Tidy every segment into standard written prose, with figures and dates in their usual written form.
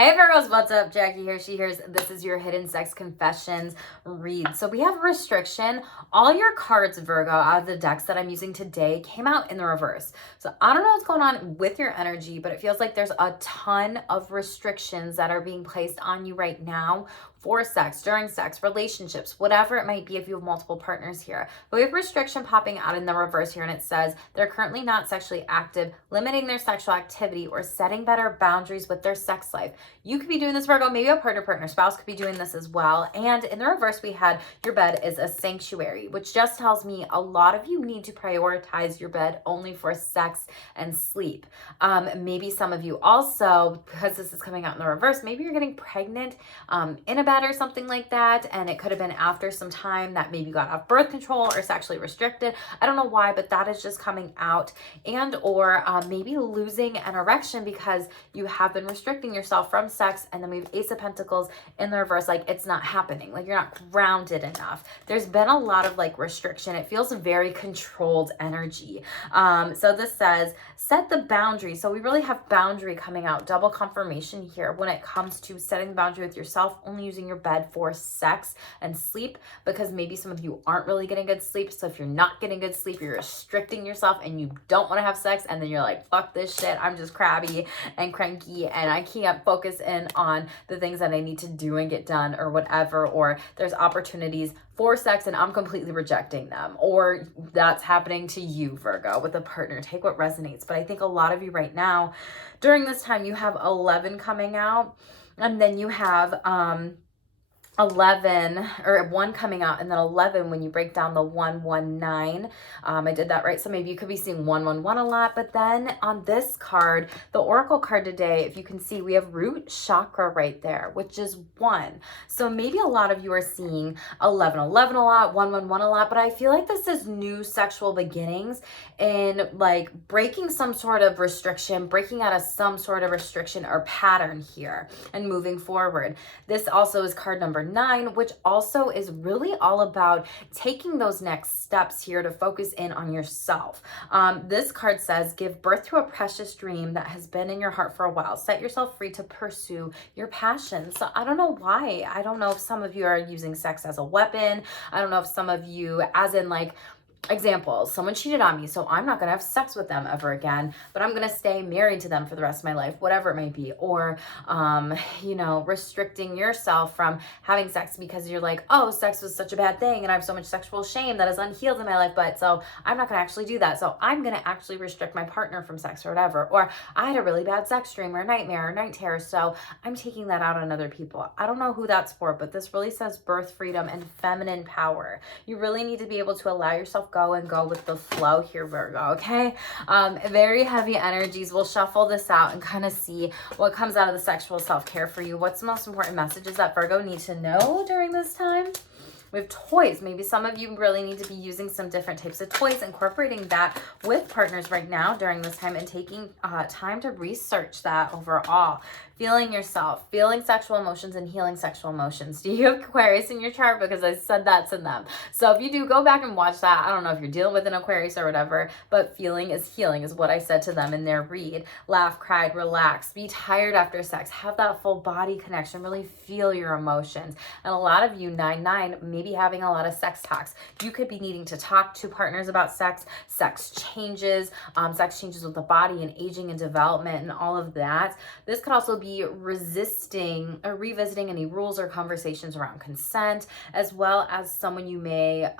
Hey Virgos, what's up? Jackie here, she here's. This is your Hidden Sex Confessions read. So we have restriction. All your cards, Virgo, out of the decks that I'm using today came out in the reverse. So I don't know what's going on with your energy, but it feels like there's a ton of restrictions that are being placed on you right now for sex, during sex, relationships, whatever it might be if you have multiple partners here. But we have restriction popping out in the reverse here, and it says they're currently not sexually active, limiting their sexual activity, or setting better boundaries with their sex life. You could be doing this, Virgo. Maybe a partner, spouse could be doing this as well. And in the reverse, we had your bed is a sanctuary, which just tells me a lot of you need to prioritize your bed only for sex and sleep. Maybe some of you also, because this is coming out in the reverse, maybe you're getting pregnant in a bed or something like that, and it could have been after some time that maybe you got off birth control or sexually restricted. I don't know why, but that is just coming out. And or maybe losing an erection because you have been restricting yourself from sex, and then we have Ace of Pentacles in the reverse, like it's not happening, like you're not grounded enough. There's been a lot of like restriction. It feels very controlled energy. So this says set the boundary. So we really have boundary coming out, double confirmation here when it comes to setting the boundary with yourself, only using your bed for sex and sleep, because maybe some of you aren't really getting good sleep. So if you're not getting good sleep, you're restricting yourself and you don't want to have sex, and then you're like, fuck this shit, I'm just crabby and cranky and I can't focus in on the things that I need to do and get done or whatever, or there's opportunities for sex and I'm completely rejecting them, or that's happening to you, Virgo, with a partner. Take what resonates. But I think a lot of you right now during this time, you have 11 coming out, and then you have 11 or 1 coming out, and then 11 when you break down the 119. I did that right. So maybe you could be seeing 111 a lot. But then on this card, the Oracle card today, if you can see, we have root chakra right there, which is 1. So maybe a lot of you are seeing 1111 a lot, 111 a lot, but I feel like this is new sexual beginnings and like breaking some sort of restriction, breaking out of some sort of restriction or pattern here and moving forward. This also is card number 9, which also is really all about taking those next steps here to focus in on yourself. This card says, give birth to a precious dream that has been in your heart for a while. Set yourself free to pursue your passion. So I don't know why. I don't know if some of you are using sex as a weapon. I don't know if some of you, as in like, example, someone cheated on me, so I'm not gonna have sex with them ever again, but I'm gonna stay married to them for the rest of my life, whatever it may be. Or restricting yourself from having sex because you're like, oh, sex was such a bad thing and I have so much sexual shame that is unhealed in my life, but so I'm not gonna actually do that, so I'm gonna actually restrict my partner from sex or whatever. Or I had a really bad sex dream or nightmare or night terror, so I'm taking that out on other people. I don't know who that's for, but this really says birth freedom and feminine power. You really need to be able to allow yourself go with the flow here, Virgo, okay? Very heavy energies. We'll shuffle this out and kind of see what comes out of the sexual self-care for you. What's the most important messages that Virgo needs to know during this time? We have toys. Maybe some of you really need to be using some different types of toys, incorporating that with partners right now during this time and taking time to research that overall. Feeling yourself, feeling sexual emotions and healing sexual emotions. Do you have Aquarius in your chart? Because I said that's in them. So if you do, go back and watch that. I don't know if you're dealing with an Aquarius or whatever, but feeling is healing is what I said to them in their read. Laugh, cry, relax, be tired after sex, have that full body connection, really feel your emotions. And a lot of you, 9-9, maybe having a lot of sex talks. You could be needing to talk to partners about sex changes with the body and aging and development and all of that. This could also be resisting or revisiting any rules or conversations around consent, as well as someone may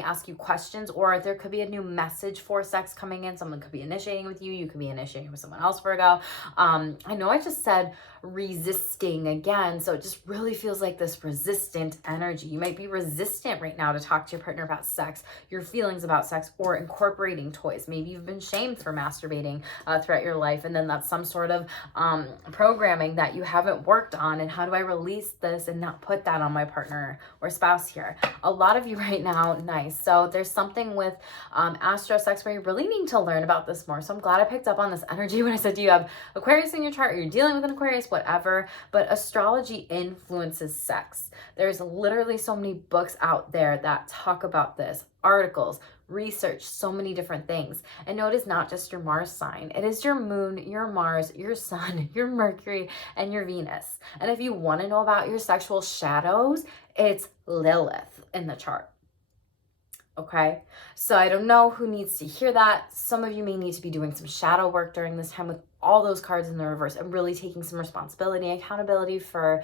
ask you questions, or there could be a new message for sex coming in. Someone could be initiating with you. You could be initiating with someone else, Virgo. I know I just said resisting again, so it just really feels like this resistant energy. You might be resistant right now to talk to your partner about sex, your feelings about sex, or incorporating toys. Maybe you've been shamed for masturbating throughout your life, and then that's some sort of programming that you haven't worked on. And how do I release this and not put that on my partner or spouse here? A lot of you right now, nice. So there's something with astro sex where you really need to learn about this more. So I'm glad I picked up on this energy when I said, do you have Aquarius in your chart, or you're dealing with an Aquarius, whatever. But astrology influences sex. There's literally so many books out there that talk about this, articles, research so many different things. And no, it is not just your Mars sign. It is your moon, your Mars, your sun, your Mercury, and your Venus. And if you want to know about your sexual shadows, it's Lilith in the chart. Okay, so I don't know who needs to hear that. Some of you may need to be doing some shadow work during this time with all those cards in the reverse and really taking some responsibility and accountability for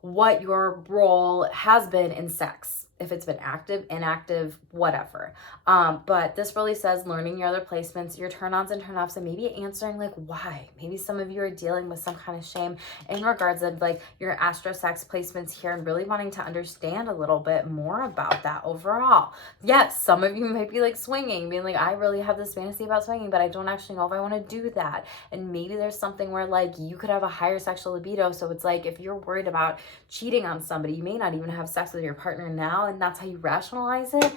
what your role has been in sex. If it's been active, inactive, whatever. But this really says learning your other placements, your turn-ons and turn-offs, and maybe answering like why. Maybe some of you are dealing with some kind of shame in regards of like your astro sex placements here and really wanting to understand a little bit more about that overall. Yes, some of you might be like swinging, being like, I really have this fantasy about swinging, but I don't actually know if I want to do that. And maybe there's something where like you could have a higher sexual libido. So it's like if you're worried about cheating on somebody, you may not even have sex with your partner now, and that's how you rationalize it.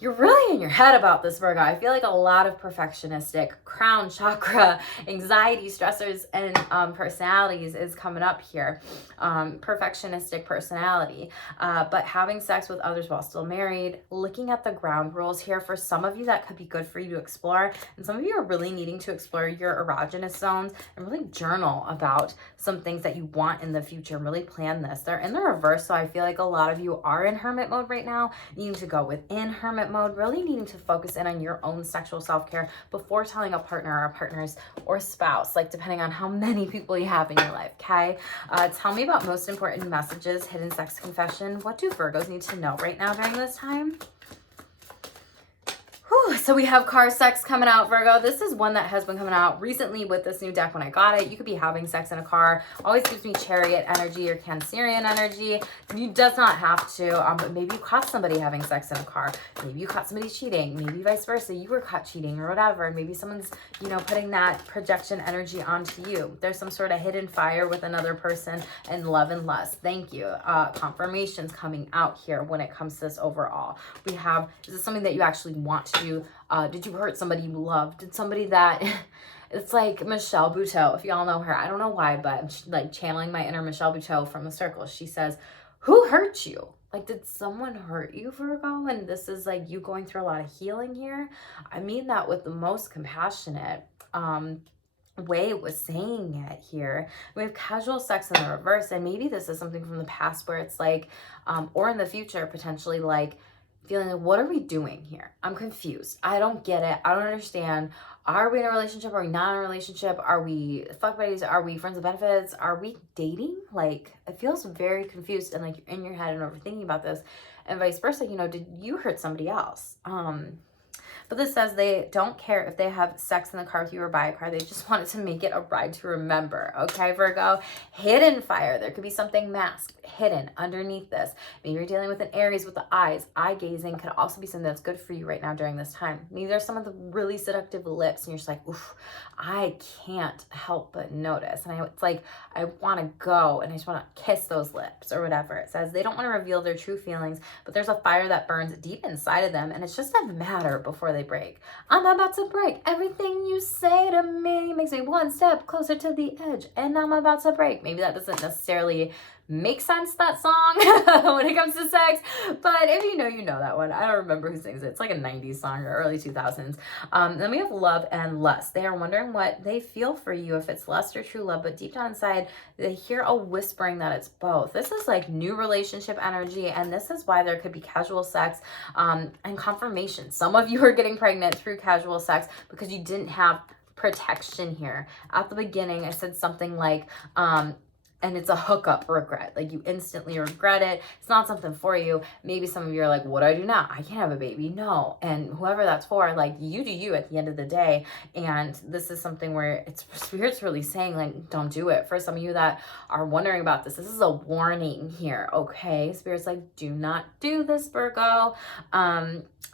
You're really in your head about this, Virgo. I feel like a lot of perfectionistic crown chakra, anxiety, stressors, and personalities is coming up here. Perfectionistic personality, but having sex with others while still married, looking at the ground rules here. For some of you, that could be good for you to explore. And some of you are really needing to explore your erogenous zones and really journal about some things that you want in the future and really plan this. They're in the reverse, so I feel like a lot of you are in hermit mode right now, needing to go within hermit mode, really needing to focus in on your own sexual self-care before telling a partner or a partner's or spouse, like depending on how many people you have in your life, okay? Tell me about most important messages, hidden sex confession. What do Virgos need to know right now during this time? So we have car sex coming out, Virgo. This is one that has been coming out recently with this new deck when I got it. You could be having sex in a car. Always gives me Chariot energy or Cancerian energy. You does not have to, but maybe you caught somebody having sex in a car. Maybe you caught somebody cheating. Maybe vice versa. You were caught cheating or whatever. And maybe someone's, you know, putting that projection energy onto you. There's some sort of hidden fire with another person and love and lust. Thank you. Confirmations coming out here when it comes to this overall. We have, is this something that you actually want to do? Did you hurt somebody you loved? Did somebody that, it's like Michelle Buteau, if y'all know her. I don't know why, but I'm like channeling my inner Michelle Buteau from the circle. She says, who hurt you? Like, did someone hurt you, Virgo? And this is like you going through a lot of healing here. I mean that with the most compassionate way was saying it here. We have casual sex in the reverse, and maybe this is something from the past where it's like, or in the future, potentially like, feeling like, what are we doing here? I'm confused. I don't get it. I don't understand. Are we in a relationship? Are we not in a relationship? Are we fuck buddies? Are we friends with benefits? Are we dating? Like, it feels very confused and like you're in your head and overthinking about this. And vice versa, you know, did you hurt somebody else? But this says they don't care if they have sex in the car with you or buy a car. They just wanted to make it a ride to remember. Okay, Virgo? Hidden fire. There could be something masked, hidden underneath this. Maybe you're dealing with an Aries with the eyes. Eye gazing could also be something that's good for you right now during this time. Maybe there's some of the really seductive lips and you're just like, oof, I can't help but notice. And it's like, I want to go and I just want to kiss those lips or whatever. It says they don't want to reveal their true feelings, but there's a fire that burns deep inside of them. And it's just a matter before they break. I'm about to break. Everything you say to me makes me one step closer to the edge, and I'm about to break. Maybe that doesn't necessarily make sense, that song, when it comes to sex, but if you know that one. I don't remember who sings it. It's like a 90s song or early 2000s. Then we have love and lust. They are wondering what they feel for you, if it's lust or true love, but deep down inside, they hear a whispering that it's both. This is like new relationship energy, and this is why there could be casual sex and confirmation. Some of you are getting pregnant through casual sex because you didn't have protection here. At the beginning, I said something like, and it's a hookup regret. Like, you instantly regret it. It's not something for you. Maybe some of you are like, what do I do now? I can't have a baby. No. And whoever that's for, like, you do you at the end of the day. And this is something where it's Spirit's really saying, like, don't do it. For some of you that are wondering about this is a warning here, okay? Spirit's like, do not do this, Virgo.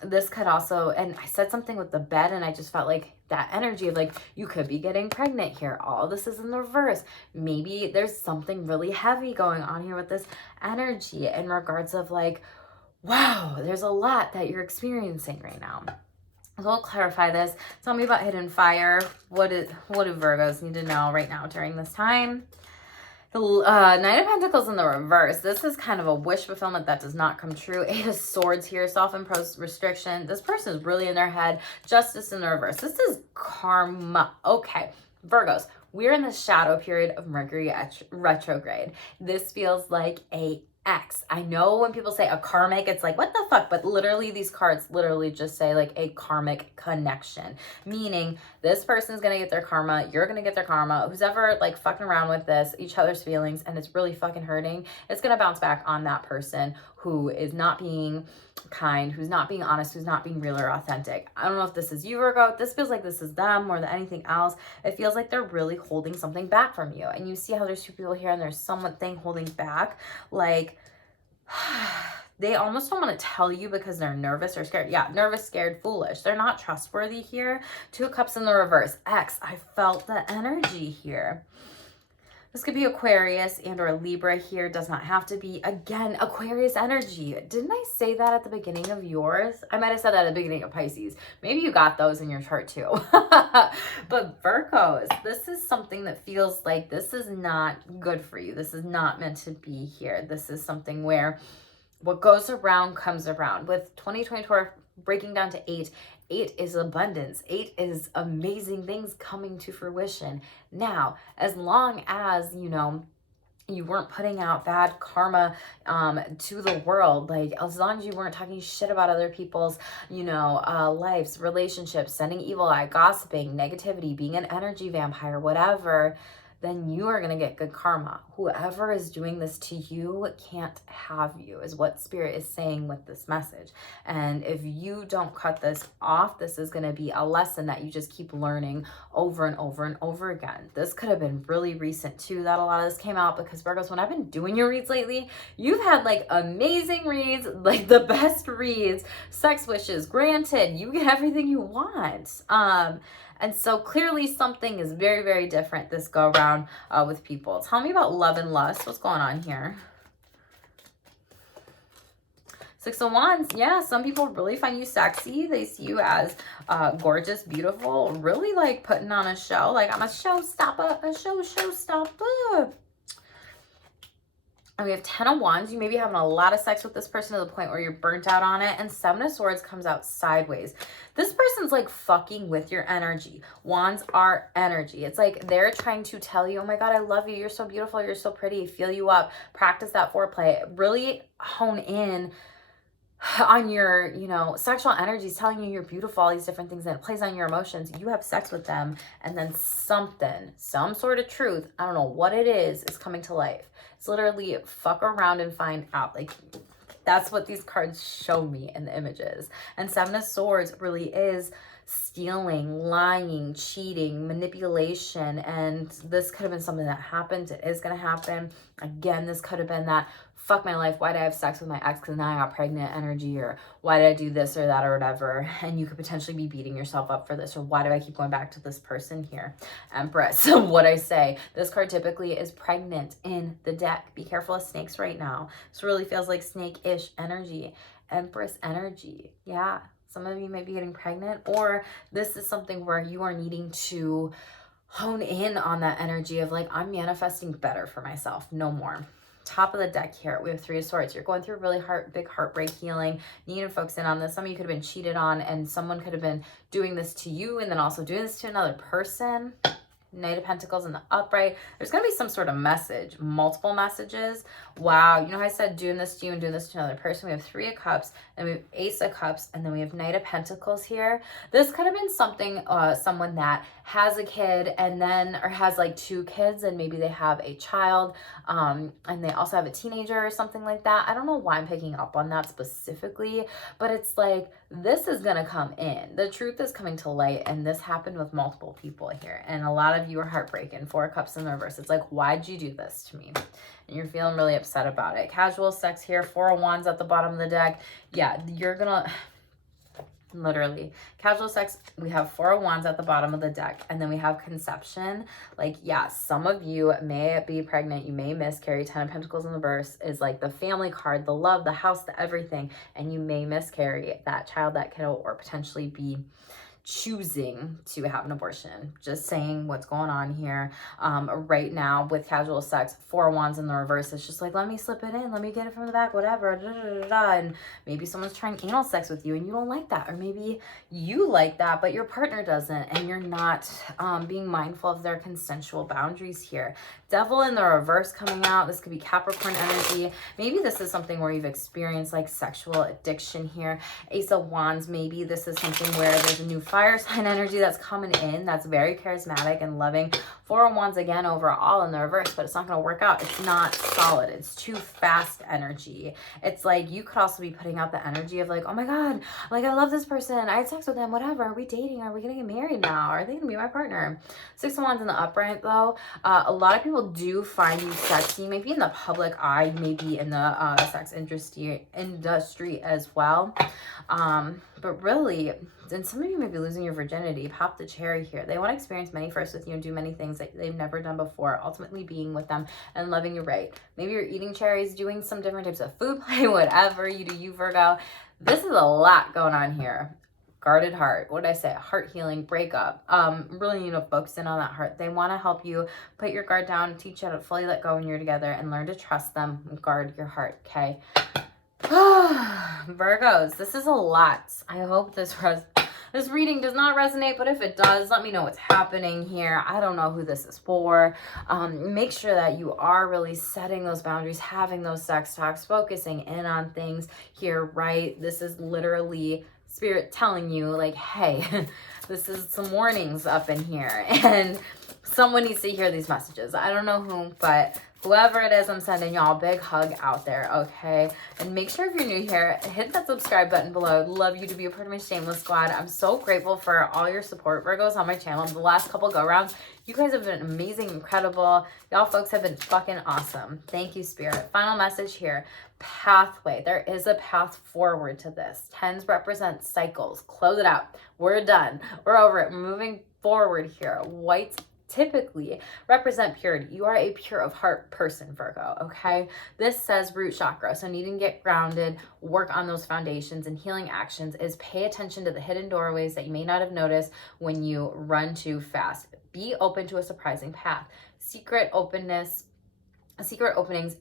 This could also, and I said something with the bed, and I just felt like that energy of like, you could be getting pregnant here. All this is in the reverse. Maybe there's something really heavy going on here with this energy in regards of like, wow, there's a lot that you're experiencing right now. So we'll clarify this. Tell me about hidden fire. What do Virgos need to know right now during this time? The Knight of Pentacles in the reverse. This is kind of a wish fulfillment that does not come true. Eight of Swords here, self-imposed restriction. This person is really in their head. Justice in the reverse. This is karma. Okay, Virgos, we're in the shadow period of Mercury retrograde. This feels like a X. I know when people say a karmic, it's like, what the fuck? But literally these cards literally just say like a karmic connection, meaning this person's going to get their karma. You're going to get their karma. Who's ever like fucking around with this, each other's feelings, and it's really fucking hurting, it's going to bounce back on that person who is not being kind, who's not being honest, who's not being real or authentic. I don't know if this is you, Virgo. This feels like this is them more than anything else. It feels like they're really holding something back from you. And you see how there's two people here and there's something holding back. Like, they almost don't want to tell you because they're nervous or scared. Yeah, nervous, scared, foolish. They're not trustworthy here. Two of Cups in the reverse. X, I felt the energy here. This could be Aquarius and or Libra here. Does not have to be. Again, Aquarius energy. Didn't I say that at the beginning of yours? I might have said that at the beginning of Pisces. Maybe you got those in your chart too. But Virgos, this is something that feels like this is not good for you. This is not meant to be here. This is something where what goes around comes around. With 2024 breaking down to 8, 8 is abundance. 8 is amazing things coming to fruition. Now, as long as, you know, you weren't putting out bad karma to the world, like as long as you weren't talking shit about other people's, you know, lives, relationships, sending evil eye, gossiping, negativity, being an energy vampire, whatever, then you are going to get good karma. Whoever is doing this to you can't have you, is what Spirit is saying with this message. And if you don't cut this off, this is going to be a lesson that you just keep learning over and over and over again. This could have been really recent too, that a lot of this came out, because Virgos, when I've been doing your reads lately, you've had like amazing reads, like the best reads, sex wishes granted, you get everything you want. And so clearly something is very, very different this go around with people. Tell me about love and lust. What's going on here? Six of Wands. Yeah, some people really find you sexy. They see you as gorgeous, beautiful, really like putting on a show. Like, I'm a showstopper, a showstopper. And we have 10 of Wands. You may be having a lot of sex with this person to the point where you're burnt out on it. And 7 of Swords comes out sideways. This person's like fucking with your energy. Wands are energy. It's like they're trying to tell you, oh my God, I love you. You're so beautiful. You're so pretty. Feel you up. Practice that foreplay. Really hone in on your, you know, sexual energies, telling you you're beautiful, all these different things, and it plays on your emotions. You have sex with them, and then something, some sort of truth, I don't know what it is coming to life. It's literally fuck around and find out. Like, that's what these cards show me in the images. And 7 of Swords really is stealing, lying, cheating, manipulation. And this could have been something that happened. It is going to happen. Again, this could have been that, fuck my life, why did I have sex with my ex because now I got pregnant energy, or why did I do this or that or whatever, and you could potentially be beating yourself up for this, or why do I keep going back to this person here? Empress. What I say, this card typically is pregnant in the deck. Be careful of snakes right now. This really feels like snake-ish energy. Empress energy. Yeah, some of you may be getting pregnant, or this is something where you are needing to hone in on that energy of like, I'm manifesting better for myself, no more. Top of the deck here, we have 3 of Swords. You're going through really big heartbreak healing. You need to focus in on this. Some of you could have been cheated on, and someone could have been doing this to you and then also doing this to another person. Knight of Pentacles in the upright. There's going to be some sort of message, multiple messages. Wow. You know how I said doing this to you and doing this to another person? We have 3 of Cups, and we have Ace of Cups, and then we have Knight of Pentacles here. This could have been something, someone that has a kid and then, or has like 2 kids, and maybe they have a child, and they also have a teenager or something like that. I don't know why I'm picking up on that specifically, but it's like, this is going to come in. The truth is coming to light, and this happened with multiple people here, and a lot of you are heartbroken. 4 of Cups in the reverse. It's like, why'd you do this to me? And you're feeling really upset about it. Casual sex here. 4 of Wands at the bottom of the deck. Yeah, you're gonna literally casual sex. We have 4 of Wands at the bottom of the deck, and then we have conception. Like, yeah, some of you may be pregnant, you may miscarry. 10 of Pentacles in the reverse is like the family card, the love, the house, the everything, and you may miscarry that child, that kiddo, or potentially be choosing to have an abortion. Just saying what's going on here. Right now with casual sex, 4 wands in the reverse. It's just like, let me slip it in, let me get it from the back, whatever. Da, da, da, da. And maybe someone's trying anal sex with you and you don't like that, or maybe you like that but your partner doesn't, and you're not being mindful of their consensual boundaries here. Devil in the reverse coming out. This could be Capricorn energy. Maybe this is something where you've experienced like sexual addiction here. Ace of Wands, maybe this is something where there's a new fire sign energy that's coming in that's very charismatic and loving. 4 of Wands again overall in the reverse, but it's not going to work out. It's not solid. It's too fast energy. It's like you could also be putting out the energy of like, oh my God, like I love this person. I had sex with them, whatever. Are we dating? Are we going to get married now? Are they going to be my partner? 6 of Wands in the upright though. A lot of people do find you sexy, maybe in the public eye, maybe in the sex industry as well. But really, and some of you may be losing your virginity. Pop the cherry here. They want to experience many firsts with you and do many things that they've never done before, ultimately being with them and loving you right. Maybe you're eating cherries, doing some different types of food play, whatever you do, you Virgo. This is a lot going on here. Guarded heart. What did I say? Heart healing, breakup. Really, focus in on that heart. They want to help you put your guard down, teach you how to fully let go when you're together, and learn to trust them. Guard your heart, okay? Virgos, this is a lot. I hope this reading does not resonate, but if it does, let me know what's happening here. I don't know who this is for. Make sure that you are really setting those boundaries, having those sex talks, focusing in on things here, right? This is literally Spirit telling you like, hey, this is some warnings up in here, and someone needs to hear these messages. I don't know who, but whoever it is, I'm sending y'all a big hug out there, okay? And make sure if you're new here, hit that subscribe button below. I'd love you to be a part of my Shameless squad. I'm so grateful for all your support, Virgos, on my channel. The last couple go-rounds, you guys have been amazing, incredible. Y'all folks have been fucking awesome. Thank you, Spirit. Final message here. Pathway. There is a path forward to this. Tens represent cycles. Close it out. We're done. We're over it. We're moving forward here. Whites typically represent purity. You are a pure of heart person, Virgo, okay? This says root chakra. So needing to get grounded, work on those foundations, and healing actions is pay attention to the hidden doorways that you may not have noticed when you run too fast. Be open to a surprising path. Secret openings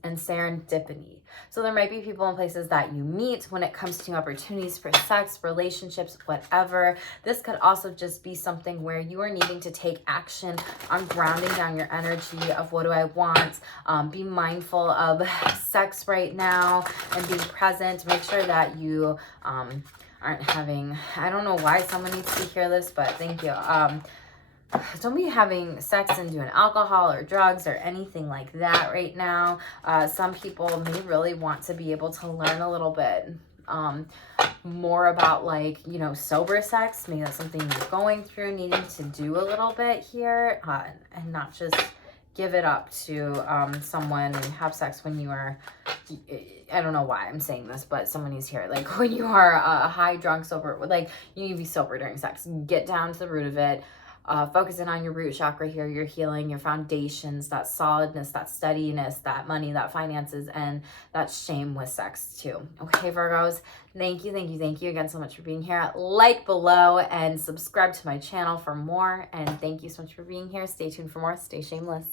and serendipity. So there might be people and places that you meet when it comes to opportunities for sex, relationships, whatever. This could also just be something where you are needing to take action on grounding down your energy of what do I want. Be mindful of sex right now and being present. Make sure that you aren't having, I don't know why someone needs to hear this, but thank you. Don't be having sex and doing alcohol or drugs or anything like that right now. Some people may really want to be able to learn a little bit more about like, sober sex. Maybe that's something you're going through, needing to do a little bit here, and not just give it up to someone and have sex when you are, I don't know why I'm saying this, but someone needs to hear it. Like when you are high, drunk, sober, like you need to be sober during sex. Get down to the root of it. Focusing on your root chakra here, your healing, your foundations, that solidness, that steadiness, that money, that finances, and that shame with sex too. Okay, Virgos, thank you again so much for being here. Like below and subscribe to my channel for more. And thank you so much for being here. Stay tuned for more. Stay shameless.